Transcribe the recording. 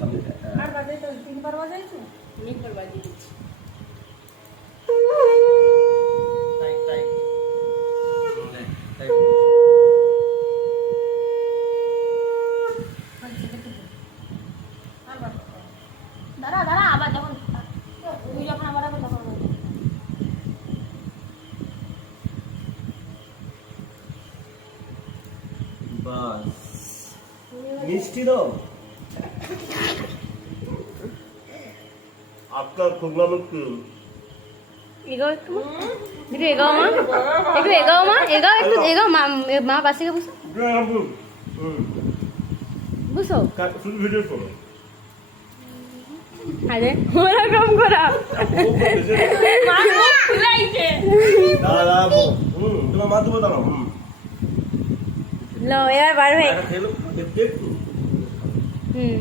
সামনে আর বাজে তো তিনবার বাজাইছো অনেকবার বাজিয়ে দিচ্ছি। টাইট টাইট টাইট আর বাজে দাঁড়া দাঁড়া, আবার যখন তুই যখন আবার আবার তখন বাজে। বাস মিষ্টি দাও আপনার প্রোগ্রাম একটু এগাও একটু এগাও মা, একটু এগাও মা, এগাও একটু এগাও মা, মা পাশে গিয়ে বসো, বসো। ফুল ভিডিও করো আরে ওরকম করা মা মুখ ফুলাইছে। দাঁড়াবো তোমার মা দেবো দাঁড়াও লো এবার বার হয়ে খেলো দেখতে একটু হুম